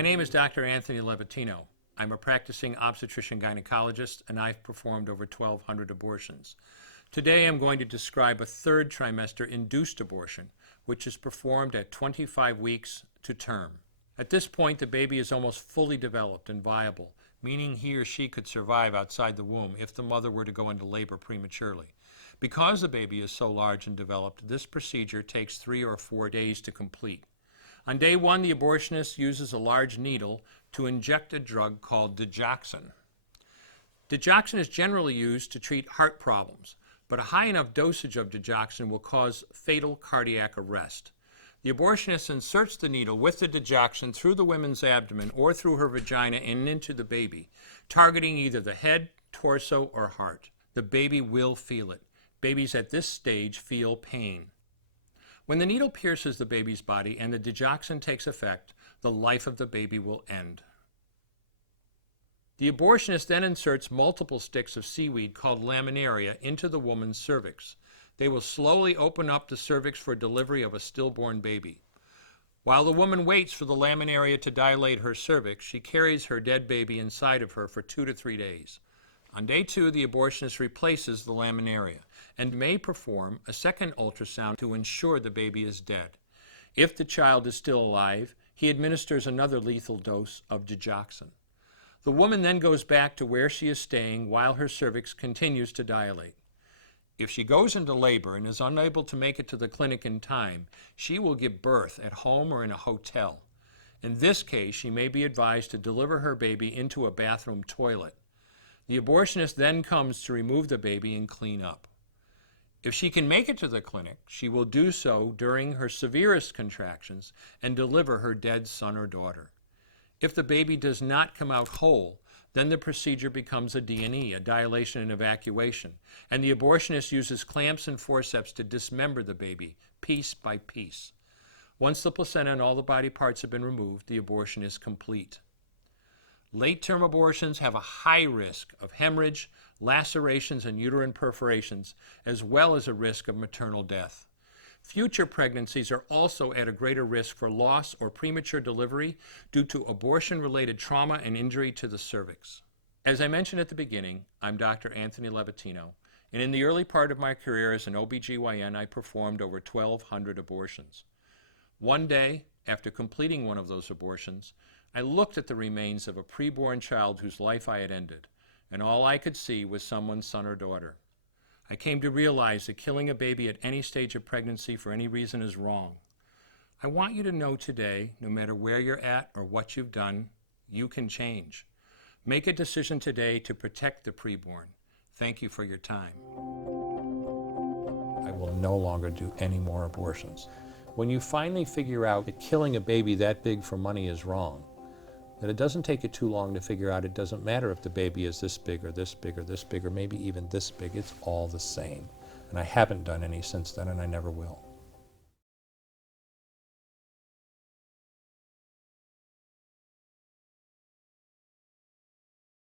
My name is Dr. Anthony Levatino. I'm a practicing obstetrician-gynecologist, and I've performed over 1,200 abortions. Today I'm going to describe a third trimester induced abortion, which is performed at 25 weeks to term. At this point, the baby is almost fully developed and viable, meaning he or she could survive outside the womb if the mother were to go into labor prematurely. Because the baby is so large and developed, this procedure takes 3 or 4 days to complete. On day 1, the abortionist uses a large needle to inject a drug called Digoxin. Digoxin is generally used to treat heart problems, but a high enough dosage of Digoxin will cause fatal cardiac arrest. The abortionist inserts the needle with the Digoxin through the woman's abdomen or through her vagina and into the baby, targeting either the head, torso, or heart. The baby will feel it. Babies at this stage feel pain. When the needle pierces the baby's body and the Digoxin takes effect, the life of the baby will end. The abortionist then inserts multiple sticks of seaweed called laminaria into the woman's cervix. They will slowly open up the cervix for delivery of a stillborn baby. While the woman waits for the laminaria to dilate her cervix, she carries her dead baby inside of her for 2 to 3 days. On day 2, the abortionist replaces the laminaria and may perform a second ultrasound to ensure the baby is dead. If the child is still alive, he administers another lethal dose of Digoxin. The woman then goes back to where she is staying while her cervix continues to dilate. If she goes into labor and is unable to make it to the clinic in time, she will give birth at home or in a hotel. In this case, she may be advised to deliver her baby into a bathroom toilet. The abortionist then comes to remove the baby and clean up. If she can make it to the clinic, she will do so during her severest contractions and deliver her dead son or daughter. If the baby does not come out whole, then the procedure becomes a D&E, a dilation and evacuation, and the abortionist uses clamps and forceps to dismember the baby, piece by piece. Once the placenta and all the body parts have been removed, the abortion is complete. Late-term abortions have a high risk of hemorrhage, lacerations, and uterine perforations, as well as a risk of maternal death. Future pregnancies are also at a greater risk for loss or premature delivery due to abortion-related trauma and injury to the cervix. As I mentioned at the beginning, I'm Dr. Anthony Levatino, and in the early part of my career as an OBGYN, I performed over 1,200 abortions. One day, after completing one of those abortions, I looked at the remains of a preborn child whose life I had ended, and all I could see was someone's son or daughter. I came to realize that killing a baby at any stage of pregnancy for any reason is wrong. I want you to know today, no matter where you're at or what you've done, you can change. Make a decision today to protect the preborn. Thank you for your time. I will no longer do any more abortions. When you finally figure out that killing a baby that big for money is wrong, that it doesn't take you too long to figure out it doesn't matter if the baby is this big or this big or this big or maybe even this big, it's all the same. And I haven't done any since then, and I never will.